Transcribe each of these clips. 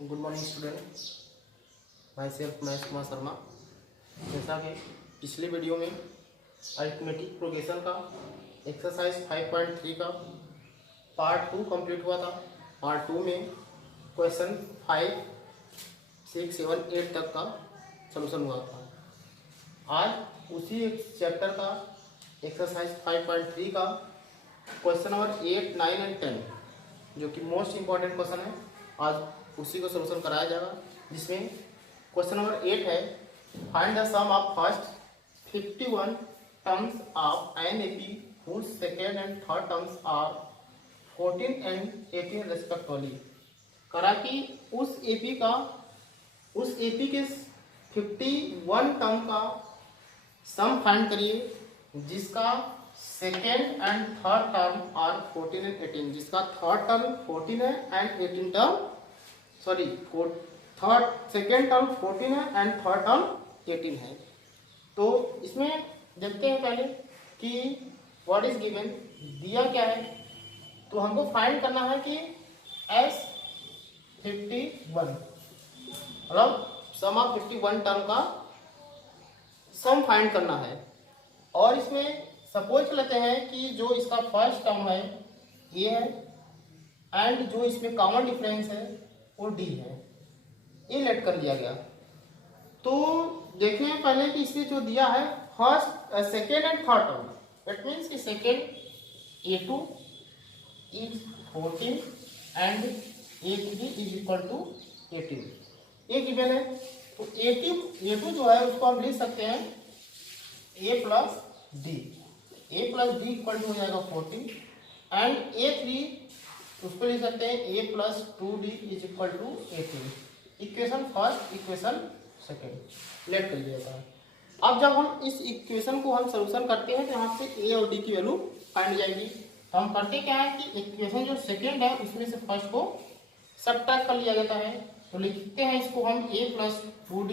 Good morning student, my self Mahesh Kumar Sharma. जैसा कि पिछले वीडियो में अरिथमेटिक प्रोग्रेशन का एक्सरसाइज 5.3 का पार्ट 2 कंप्लीट हुआ था। पार्ट 2 में क्वेश्चन 5, 6, 7, 8 तक का सलूशन हुआ था। आज उसी चैप्टर का एक्सरसाइज 5.3 का क्वेश्चन नंबर 8, 9 एंड 10 जो कि मोस्ट इम्पॉर्टेंट क्वेश्चन है, आज उसी को सलूशन कराया जाएगा। जिसमें क्वेश्चन नंबर 8 है, find the sum of first 51 terms of an AP whose second and third terms are 14 and 18 respectively. करा कि उस एपी के 51 टर्म का सम फाइंड करिए जिसका second and third term are 14 and 18, जिसका थर्ड टर्म 14 है एंड 18 टर्म सेकेंड टर्म 14 है एंड थर्ड टर्म 18 है। तो इसमें देखते हैं पहले कि व्हाट इज गिवन, दिया क्या है। तो हमको फाइंड करना है कि S51 मतलब सम ऑफ 51 टर्म का सम फाइंड करना है। और इसमें सपोज लेते हैं कि जो इसका फर्स्ट टर्म है ये है एंड जो इसमें कॉमन डिफरेंस है वो डी है, ये लेट कर लिया गया। तो देखें पहले कि इसमें जो दिया है first second and third term, that means कि second A2 is 14 and A3 is equal to 18, ये गिवन है। तो A2 जो है उसको हम लिख सकते हैं A plus D equal to हो जाएगा 14 एंड A3 उसको लिख सकते हैं A plus 2D is equal to 18। Equation first, equation second let कर दिया जाता है। अब जब हम इस इक्वेशन को हम सोल्यूशन करते हैं तो यहाँ से A और D की वैल्यू फाइंड जाएगी। तो हम करते क्या है कि इक्वेशन जो सेकेंड है उसमें से फर्स्ट को सबट्रैक्ट कर लिया जाता है। तो लिखते हैं इसको हम A plus 2D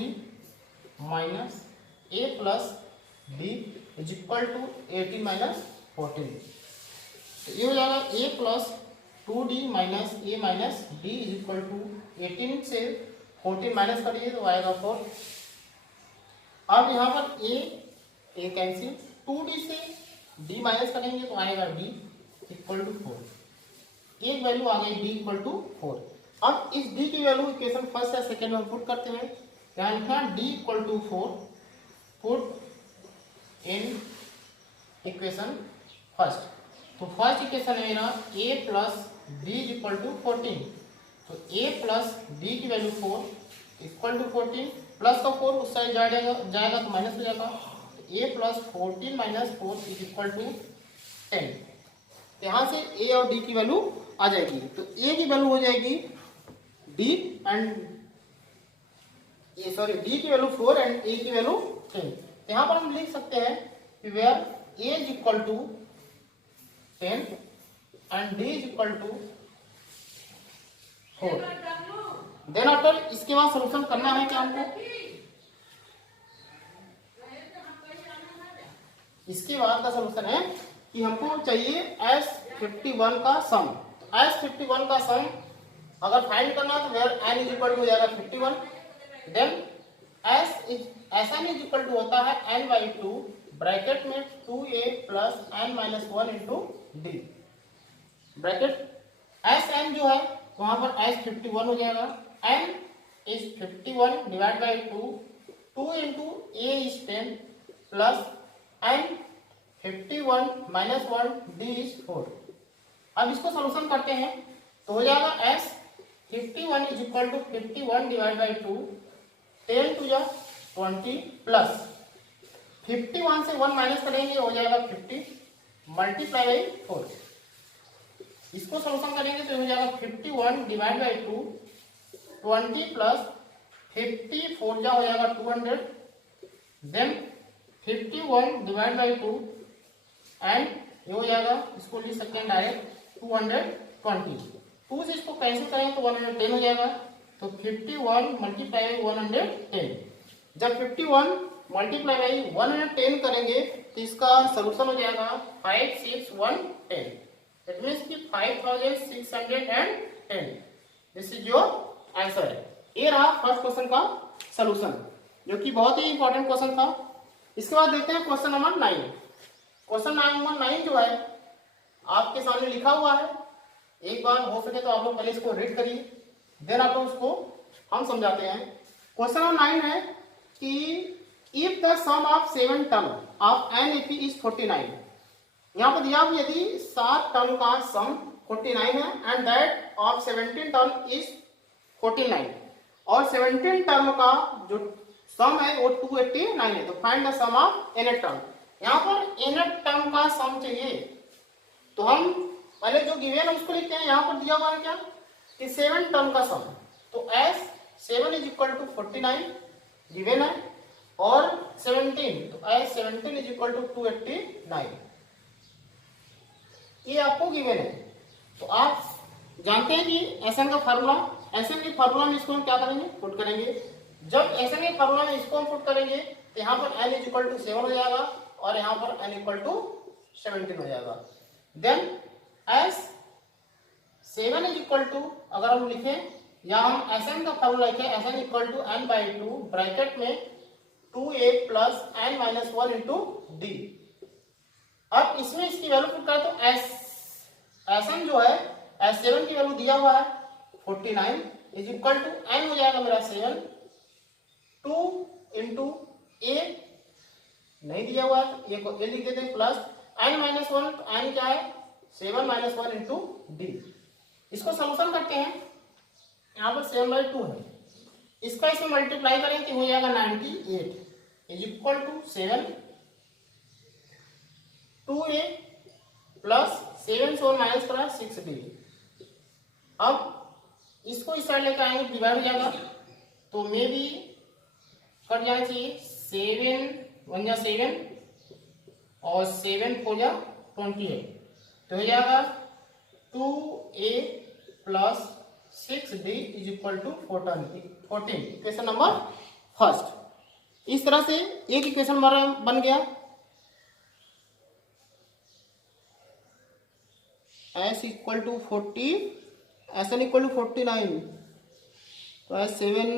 minus A plus D is equal to 18 minus 14। तो ये हो जाएगा A plus 2D minus A minus D is equal to 18 से 14 माइनस करिए तो आएगा 4। अब यहाँ पर A कैंसिल, 2D से D माइनस करेंगे तो आएगा D इक्वल टू 4। एक वैल्यू आ गई D इक्वल टू 4। अब इस D की वैल्यू इक्वेशन फर्स्ट या सेकेंड में पुट करते हैं। यहाँ लिखा D equal to 4, put in equation first. तो फर्स्ट इक्वेशन है मेरा A plus D is equal to 14। तो A प्लस D की वैल्यू 4 इक्वल टू 14, प्लस का 4 उस साइड जाएगा तो माइनस हो जाएगा। तो A plus 14 minus 4 is equal to 10। तो यहाँ से A और D की वैल्यू आ जाएगी। तो A की वैल्यू हो जाएगी D की वैल्यू 4 एंड A की वैल्यू 10। तो यहाँ पर हम लिख सकते हैं कि where A is equal to 10 and D is equal to 4। Then after इसके बाद सॉल्यूशन करना है क्या हमको, इसके बाद का सॉल्यूशन है कि हमको चाहिए S51 का सम। S51 का सम अगर फाइंड करना तो where n is equal to हो जाएगा 51। देन Sn इज इक्वल टू होता है n/2 ब्रैकेट में 2a plus n minus 1 into D bracket. Sn जो है वहां पर S51 हो जाएगा। n is 51 divide by 2 into a is 10 plus n 51 minus 1 d is 4। अब इसको सोल्यूशन करते हैं तो हो जाएगा S51 is equal to 51 divide by 2, 10 two जा 20 प्लस 51 से 1 माइनस करेंगे हो जाएगा 50 मल्टीप्लाई बाई 4। इसको सोल्यूशन करेंगे तो हो जाएगा 51 डिवाइड बाई 2, 20 प्लस 54 जा हो जाएगा 200, देन 51 डिवाइड बाई 2 एंड ये हो जाएगा, इसको लिख सकते हैं डायरेक्ट 220। 2 से इसको कैंसिल करेंगे तो 110 हो जाएगा। तो 51 मल्टीप्लाई बाई 110, जब 51 मल्टीप्लाई बाई 110 करेंगे तो इसका सोल्यूशन हो जाएगा 5610। That means कि 5610 दिस इज योर आंसर है। ये रहा फर्स्ट क्वेश्चन का सलूशन, जो कि बहुत ही इंपॉर्टेंट क्वेश्चन था। इसके बाद देखते हैं क्वेश्चन नंबर 9। क्वेश्चन नंबर 9 जो है आपके सामने लिखा हुआ है। एक बार हो सके तो आप लोग पहले इसको रीड करिए, देन आप लोग उसको हम समझाते हैं। क्वेश्चन नंबर 9 है कि if the sum of 7 term of NAP is 49। यहाँ पर दिया यदि 7 टर्म का सम 49 है and that of 17 term is 49, और 17 टर्म का जो सम है वो 289 है, तो find the sum of nth term. यहाँ पर nth टर्म का सम चाहिए, तो हम पहले जो गिवन है उसको लिखते हैं। यहाँ पर दिया हुआ है क्या कि 7 टर्म का सम, तो s 7 is equal to 49 given है, और 17, तो s 17 इज इक्वल टू 289, ये आपको गिवन है। तो आप जानते हैं कि एसएन का फार्मूला, एसएन के फार्मूला में इसको हम क्या करेंगे, पुट करेंगे। जब एसएन के फार्मूला में इसको हम पुट करेंगे तो यहाँ पर n इज इक्वल टू 7 हो जाएगा, और यहाँ पर n इक्वल टू 17 हो जाएगा। Then s 7 is equal to, अगर हम लिखें या हम एसएन का फार्मूला लिखें, SN equal to n/2 bracket में 2a plus n minus 1 into D. अब इसमें इसकी वैल्यू पुट करें तो एसएन जो है S7 की वैल्यू दिया हुआ है 49 इज इक्वल टू n हो जाएगा मेरा 7, 2 इंटू ए नहीं दिया हुआ है, ये को ए लिख देते हैं, प्लस n माइनस 1, तो n क्या है 7 माइनस 1 इंटू डी। इसको सोल्यूशन करते हैं, यहाँ पर 7/2 है, इसका इसमें मल्टीप्लाई करें तो हो जाएगा 98 is equal to 7, 2a plus 7 से 1 माइनस करा 6d। अब इसको इस साइड लेकर आएंगे, डिवाइड हो जाएगा, तो मे भी कट जाना चाहिए, 7 1 जा 7 और 7 4 जा 28, तो हो जाएगा 2a plus 6d is equal to 14। Equation number first. इस तरह से एक इक्वेशन बन गया, s equal to 40, SN equal to 49, तो s 7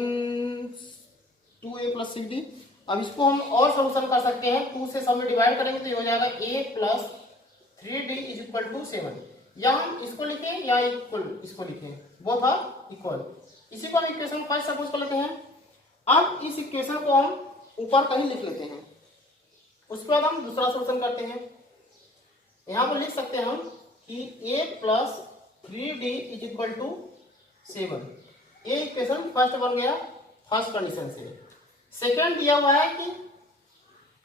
2a प्लस 6d। अब इसको हम और सोल्यूशन कर सकते हैं, 2 से सब में डिवाइड करेंगे तो ये हो जाएगा a plus 3d is equal to 7, या हम इसको लिखें या इक्वल इसको लिखें, बोथ आर इक्वल। इसी को हम इक्वेशन फर्स्ट सपोज कर लेते हैं। अब इस इक्वेशन को हम ऊपर कहीं लिख लेते हैं, उसके बाद हम दूसरा सोल्यूशन करते हैं। यहाँ पर लिख सकते हैं हम कि a plus 3d is equal to 7, ये इक्वेशन फर्स्ट बन गया फर्स्ट कंडीशन से। सेकेंड दिया हुआ है कि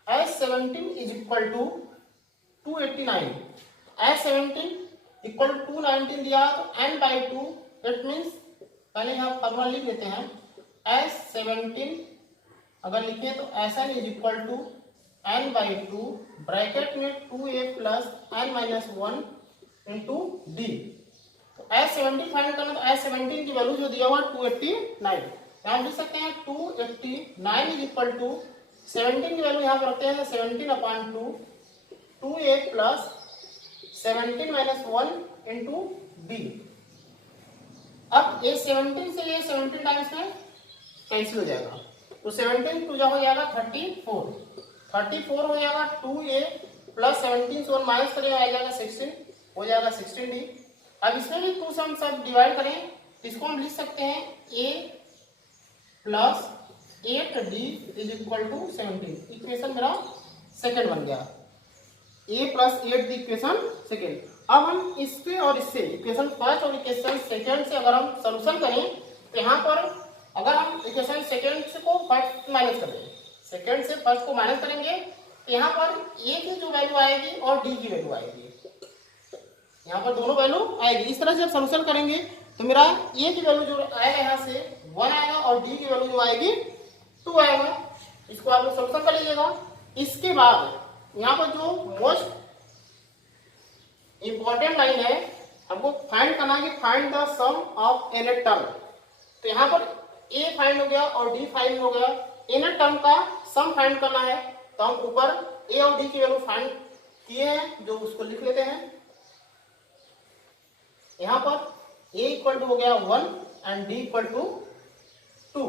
s17 is equal to 289, s17 equal to 219 दिया तो n/2, दैट मीन्स पहले यहाँ फॉर्मूला लिख लेते हैं, s17 अगर लिखे तो sn is equal to n/2 bracket में 2a plus n minus 1 into d. तो s17 फाइंड करना, तो s17 की वैल्यू जो दिया हुआ 289, यहाँ लिख सकते हैं 289 इज इक्वल टू 17 की वैल्यू यहाँ पर रखते हैं 17/2 2a plus 17 minus 1 into D. अब ये 17 से ये 17 टाइम्स में कैंसिल हो जाएगा, तो 17 टू हो जाएगा 34 हो जाएगा, 2a प्लस 17 से 1 माइनस करेंगे आ जाएगा 16, हो जाएगा 16d। अब इसमें भी 2 से हम सब डिवाइड करें तो इसको हम लिख सकते हैं a plus 8d is equal to 17। Equation मेरा सेकेंड बन गया, a plus 8 d equation second. अब हम इससे और इससे इक्वेशन फर्स्ट और इक्वेशन सेकेंड से अगर हम सोल्यूशन करें तो यहाँ पर अगर हम इक्वेशन सेकेंड से को फर्स्ट माइनस करें, सेकेंड से फर्स्ट को माइनस करेंगे तो यहाँ पर a की जो वैल्यू आएगी और d की वैल्यू आएगी, यहाँ पर दोनों वैल्यू आएगी। इस तरह से जब सोल्यूशन करेंगे तो मेरा a की वैल्यू जो आएगा यहाँ से 1 आएगा और d की वैल्यू जो आएगी 2 आएगा। इसको आप लोग सोल्यूशन कर लीजिएगा। इसके बाद यहाँ पर जो मोस्ट इंपॉर्टेंट लाइन है, हमको फाइंड करना है कि find the sum of nth term. तो यहाँ पर a फाइंड हो गया और d फाइंड हो गया, nth टर्म का सम फाइंड करना है, तो हम ऊपर a और d की वैल्यू फाइंड किए हैं, जो उसको लिख लेते हैं। यहाँ पर a इक्वल टू हो गया 1 एंड d इक्वल टू 2।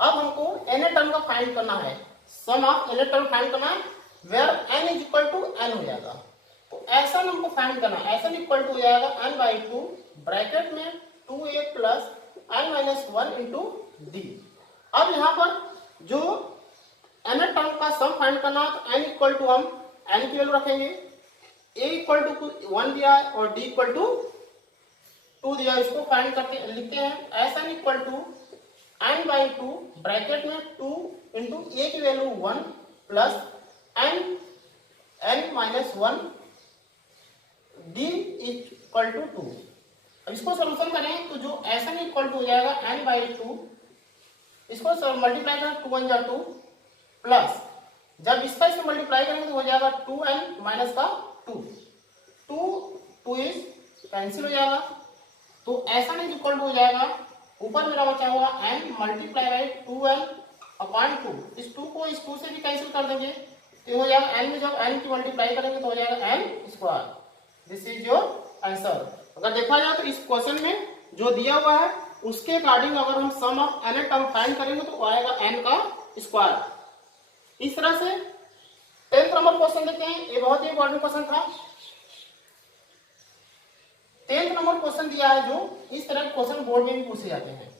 अब हमको एन टर्म का फाइंड करना है, sum of n term find करना है, where n is equal to n हो जाएगा। तो ऐसा हमको फाइंड करना है, ऐसा इक्वल टू हो जाएगा n/2 ब्रैकेट में 2a plus n minus 1 into D. अब यहाँ पर जो n टर्म का सम फाइंड करना है, तो n इक्वल टू हम n की वैल्यू रखेंगे, a इक्वल टू 1 दिया है और d इक्वल टू 2 दिया, इसको फाइंड करके लिखते हैं ऐसा इक्वल टू n/2 ब्रैकेट में 2 इंटू a की value 1 plus n minus 1 d equal to 2। अब इसको सोल्यूशन करें तो जो ऐसा इक्वल टू हो जाएगा n/2, इसको मल्टीप्लाई करें 2 1 जा 2 प्लस जब इसका इससे मल्टीप्लाई करेंगे तो हो जाएगा 2n माइनस का 2 इज कैंसिल हो जाएगा। तो ऐसा नहीं इक्वल टू हो जाएगा, ऊपर मेरा बचा हुआ n multiply by 2n upon 2, इस 2 को इस 2 से भी कैंसिल कर देंगे तो हो जाएगा n में जब n की मल्टीप्लाई करेंगे तो हो जाएगा n square. This is your answer. अगर देखा जाए तो इस क्वेश्चन में जो दिया हुआ है उसके अकॉर्डिंग अगर हम सम ऑफ n टर्म फाइंड करेंगे तो आएगा n का स्क्वायर। इस तरह से 10th नंबर क्वेश्चन देखते हैं, ये बहुत ही इंपॉर्टेंट क्वेश्चन था। 10th नंबर क्वेश्चन दिया है, जो इस तरह के क्वेश्चन बोर्ड में भी पूछे जाते हैं।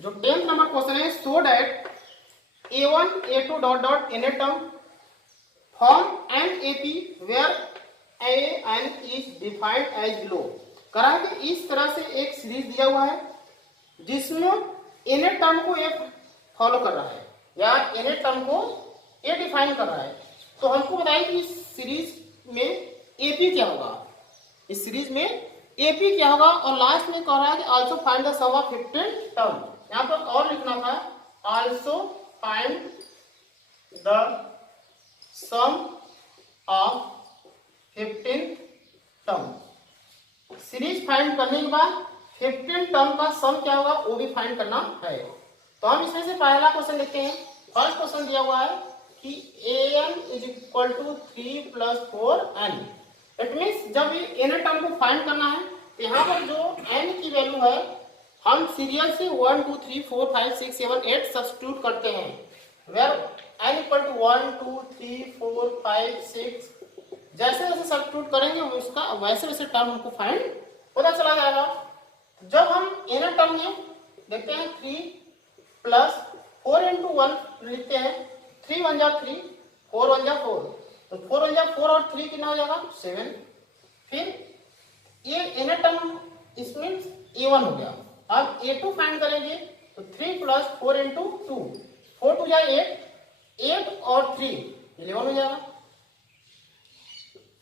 जो 10th नंबर क्वेश्चन है, so that a1 a2 dot dot n term form an AP where an is defined as below. करा है कि इस तरह से एक सीरीज दिया हुआ है जिसमें n टर्म को एक फॉलो कर रहा है या n टर्म को ये डिफाइन कर रहा है। तो हमको बताइए कि इस सीरीज में AP क्या होगा, इस सीरीज में AP क्या होगा, और लास्ट में कह रहा है कि also find the sum of 15 term. यहाँ पर और लिखना था also find the sum of 15 term. Series find करने के बाद 15 टर्म का सम क्या होगा वो भी फाइंड करना है। तो हम इसमें से पहला क्वेश्चन देखते हैं। फर्स्ट क्वेश्चन दिया हुआ है कि an is equal to 3 plus 4n। It means जब ये n टर्म को फाइंड करना है तो यहाँ पर जो n की वैल्यू है हम सीरियल से 1 2 3 4 5 6 7 8 सब्स्टिट्यूट करते हैं, वेयर n इक्वल टू 1 2 3 4 5 6 जैसे जैसे सब्स्टिट्यूट करेंगे उसका वैसे वैसे टर्म हमको फाइंड पता चला जाएगा। जब हम n टर्म में देखते हैं 3 प्लस 4 इंटू 1 लिखते हैं, 3 1 जा 3 4 1 जा 4, तो 4 1 जा 4 और 3 कितना हो जाएगा 7। फिर ये n टर्म इसमें a1 हो गया। अब a2 फाइंड करेंगे तो 3 प्लस 4 इंटू 2, 4 2 जा 8, 8 और 3 11 हो जाएगा।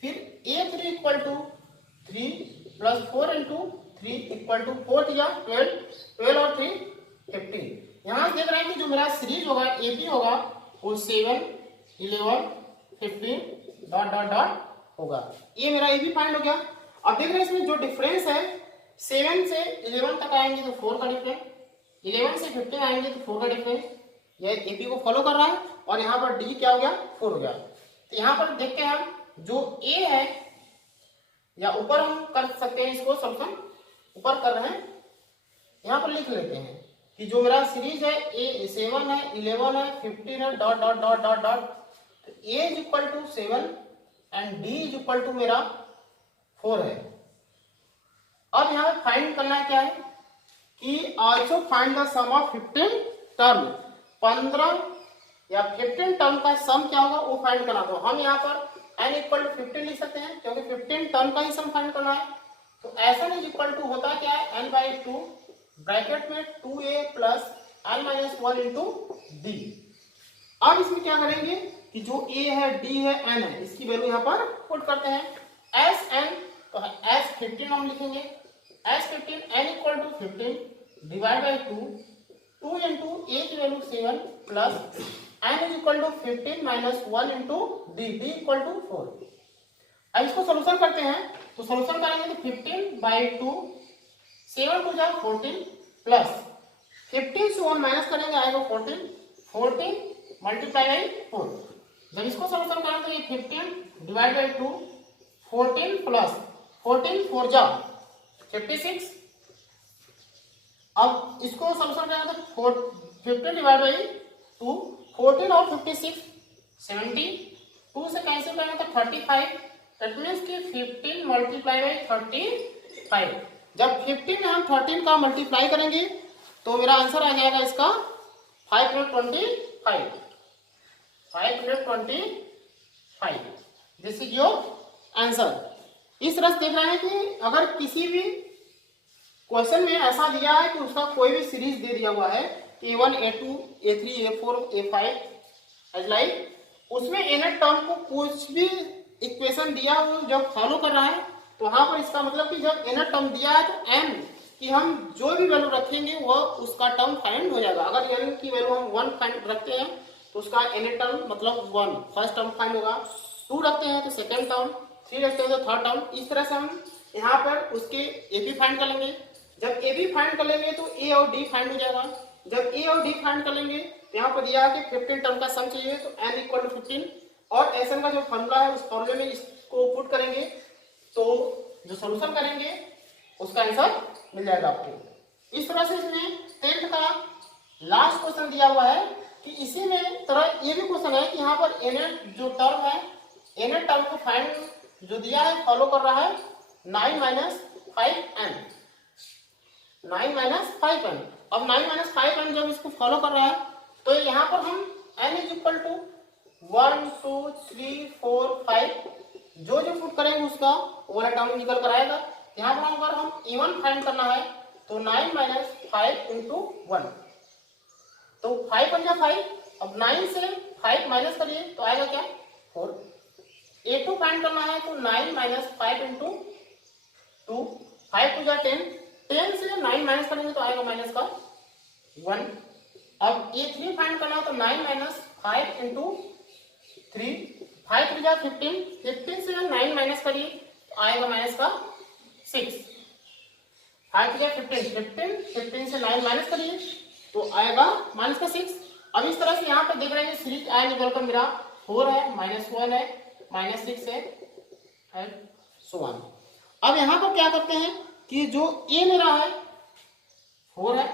फिर a3 equal to 3 plus 4 into 3 equal to 4 या 12, 12 और 3 15। यहाँ देख रहे हैं कि जो मेरा सीरीज होगा AP होगा वो 7 11 15 डॉट डॉट डॉट होगा। ये मेरा AB फाइंड हो गया। अब देख रहे हैं इसमें जो डिफरेंस है 7 से 11 तक आएंगे तो 4 का डिफरेंस, 11 से 15 आएंगे तो 4 का डिफरेंस, यह AP को फॉलो कर रहा है। और यहाँ पर D क्या हो गया 4 हो गया। तो यहाँ पर देखते हैं हम जो A है या ऊपर हम कर सकते हैं, इसको सॉल्यूशन ऊपर कर रहे हैं, यहाँ पर लिख लेते हैं कि जो मेरा सीरीज है A 7 है 11 है 15 है dot dot dot dot dot, तो A is equal to 7 and D is equal to मेरा 4 है। अब यहाँ फाइंड करना क्या है कि also find the sum of 15 term, 15 या 15 टर्म का सम क्या होगा वो फाइंड करना। तो हम यहाँ पर n इक्वल टू 15 लिख सकते हैं क्योंकि 15 टर्म का ही सम फाइंड करना है। तो ऐसा नहीं इक्वल टू होता क्या है n/2 ब्रैकेट में 2a plus n minus 1 into D. अब इसमें क्या करेंगे कि जो a है d है n है इसकी वैल्यू यहाँ पर पुट करते हैं एस n, तो एस 15 हम लिखेंगे, s 15 n equal to 15 divide by 2 into a की value 7 plus n is equal to 15 minus 1 into d equal to 4। अब इसको सोल्यूशन करते हैं तो सोल्यूशन करेंगे तो 15 बाई 2 7 टू जा 14 प्लस 15 से 1 माइनस करेंगे आएगा 14, 14 मल्टीप्लाई बाई 4। जब इसको सोल्यूशन करें तो ये 15 डिवाइड बाई 2 14 प्लस 14 4 जा 56। अब इसको सोल्यूशन करेंगे तो 15 डिवाइड बाई 2, 14 और 56 70, 2 से कैंसिल करेंगे तो 35, दैट मीन्स कि 15 मल्टीप्लाई बाई 35। जब 15 में हम 13 का मल्टीप्लाई करेंगे तो मेरा आंसर आ जाएगा इसका 525। 525, दिस इज योर आंसर। इस तरह से देख रहे हैं कि अगर किसी भी क्वेश्चन में ऐसा दिया है कि उसका कोई भी सीरीज दे दिया हुआ है A1, A2, A3, A4, A5 as like, उसमें nth टर्म को कुछ भी इक्वेशन दिया हो जब फॉलो कर रहा है तो वहां पर इसका मतलब कि जब nth टर्म दिया है तो n कि हम जो भी वैल्यू रखेंगे वह उसका टर्म फाइंड हो जाएगा। अगर n की वैल्यू हम 1 फाइंड रखते हैं तो उसका nth टर्म मतलब 1 फर्स्ट टर्म फाइंड होगा, 2 रखते हैं तो सेकेंड टर्म, 3 रखते हैं तो थर्ड टर्म। इस तरह से हम यहाँ पर उसके AP फाइंड कर लेंगे। जब AP फाइंड कर लेंगे तो A और D फाइंड हो जाएगा। जब A और D फाइंड कर लेंगे तो यहाँ पर दिया है कि 15 टर्म का सम चाहिए तो n इक्वल टू 15 और SN का जो फॉर्मूला है उस फॉर्मूले में इसको पुट करेंगे तो जो सोल्यूशन करेंगे उसका आंसर मिल जाएगा आपको। इस तरह से इसमें 10th का लास्ट क्वेश्चन दिया हुआ है कि इसी में तरह ये भी क्वेश्चन है कि यहाँ पर nth जो टर्म है nth टर्म को फाइंड जो दिया है फॉलो कर रहा है 9 माइनस 5n, 9 माइनस 5n। अब 9 माइनस 5n जब इसको फॉलो कर रहा है तो यहाँ पर हम n इज इक्वल टू 1 2 3 4 5 जो जो पुट करेंगे उसका वो वाला टर्म निकल कर आएगा। यहाँ पर अगर हम इवन फाइंड करना है तो 9 माइनस 5 इंटू 1, तो 5 बन जाए 5। अब 9 से 5 माइनस करिए तो आएगा क्या 4। A2 फाइंड करना है तो 9 माइनस 5 इंटू 2, 5 टू जा 10, 10 से 9 माइनस करेंगे तो आएगा माइनस का 1। अब A3 फाइंड करना है तो 9 माइनस 5 इंटू 3, 5 टू जा 15, 15 से 9 माइनस करिए तो आएगा माइनस का 6, 5 टू जा 15, 15 से 9 माइनस करिए तो आएगा माइनस का 6। अब इस तरह से यहाँ पे देख रहे हैं सीरीज आया निकल कर मेरा 4 है, -1 है, -6 है एंड सो ऑन। अब यहाँ पर क्या करते हैं कि जो A मेरा है 4 है,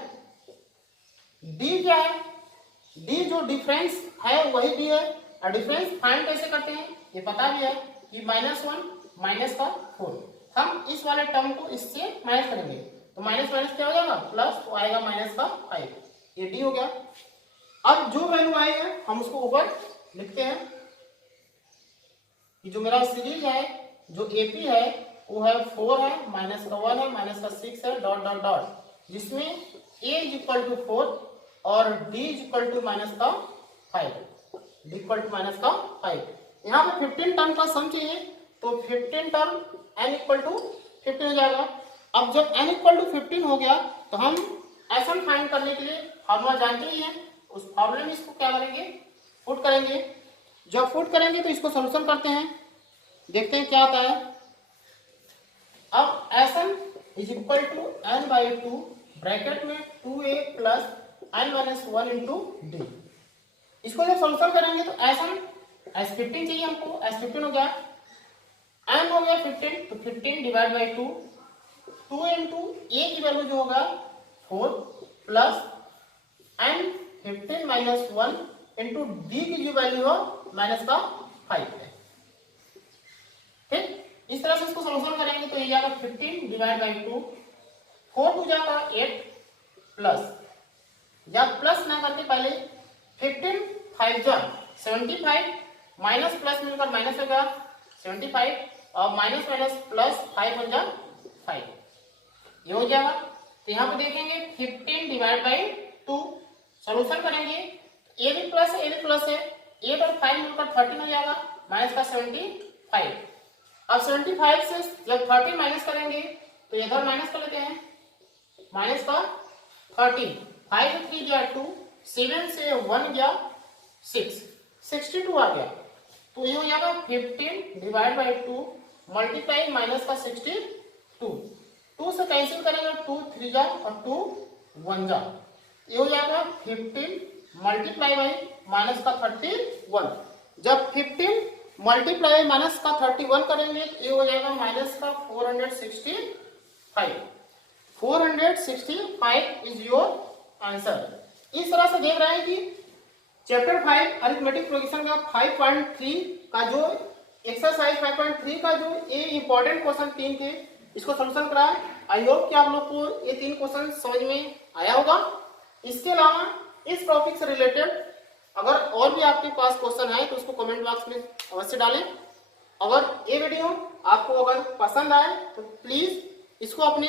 D क्या है, D जो डिफरेंस है वही D है और डिफरेंस फाइंड कैसे करते हैं ये पता भी है कि -1 माइनस का 4। हम इस वाले टर्म को इससे माइनस करेंगे तो माइनस माइनस क्या हो जाएगा प्लस, तो आएगा माइनस का 5, ये D हो गया। अब जो वैल्यू आई है हम उसको ऊपर लिखते हैं कि जो मेरा सीरीज है जो AP है वो है 4 है, माइनस का 1 है, माइनस का 6 है, डॉट डॉट डॉट, जिसमें A इज इक्वल टू 4 और D is equal to minus का 5, D इक्वल टू माइनस का 5। यहाँ पे 15 टर्म का सम चाहिए तो 15 टर्म n इक्वल टू 15 हो जाएगा। अब जब n इक्वल टू 15 हो गया तो हम SN फाइंड करने के लिए फॉर्मूला जानते ही हैं, उस फॉर्मूले में इसको क्या करेंगे पुट करेंगे। जब पुट करेंगे तो इसको सोल्यूशन करते हैं, देखते हैं क्या आता है। अब SN is equal to n by 2 bracket में 2a plus n minus 1 into d. इसको जब सोल्यूशन करेंगे तो SN S15 चाहिए हमको, S15 हो गया, n हो गया 15 तो 15 डिवाइड बाई 2, 2 इंटू a की वैल्यू जो होगा 4 plus n 15 minus 1 into D की जो वैल्यू हो माइनस का 5 है। ठीक, इस तरह से इसको सोल्यूशन करेंगे तो ये जाएगा 15 डिवाइड बाई 2, 4 टू जाएगा 8 प्लस, या प्लस ना करके पहले 15 5 जा 75, माइनस प्लस मिलकर माइनस होगा 75 और माइनस माइनस प्लस 5 बन जा 5, ये हो जाएगा। तो यहाँ पे देखेंगे 15 डिवाइड बाई 2 सोल्यूशन करेंगे, ए भी प्लस है, ए भी प्लस है, 8 और 5 मिलकर 13 हो जाएगा माइनस का 75। अब 75 से जब 30 माइनस करेंगे तो इधर माइनस कर लेते हैं, माइनस का 30, 5 से 3 गया 2, 7 से 1 गया 6, 62 आ गया। तो ये हो जाएगा 15 डिवाइड बाई 2 मल्टीप्लाई माइनस का 62, 2 से कैंसिल करेंगे 2 3 जा और 2 1 जा, ये हो जाएगा 15 मल्टीप्लाई बाई माइनस का 31। जब 15 मल्टीप्लाई माइनस का 31 करेंगे तो ये हो जाएगा माइनस का 465। 465 इज योर आंसर। इस तरह से देख रहे हैं कि चैप्टर 5 अरिथमेटिक प्रोग्रेशन का 5.3 का जो एक्सरसाइज 5.3 का जो ये इंपॉर्टेंट क्वेश्चन 3 थे इसको सोल्यूशन कराया। आई होप कि आप लोग को ये 3 क्वेश्चन समझ में आया होगा। इसके अलावा इस टॉपिक से रिलेटेड अगर और भी आपके पास क्वेश्चन है तो उसको कमेंट बॉक्स में अवश्य डालें। अगर ये वीडियो आपको अगर पसंद आए तो प्लीज इसको अपने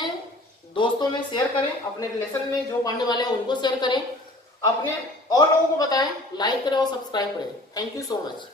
दोस्तों में शेयर करें, अपने रिलेशन में जो पढ़ने वाले हैं उनको शेयर करें, अपने और लोगों को बताएं, लाइक करें और सब्सक्राइब करें। Thank you so much.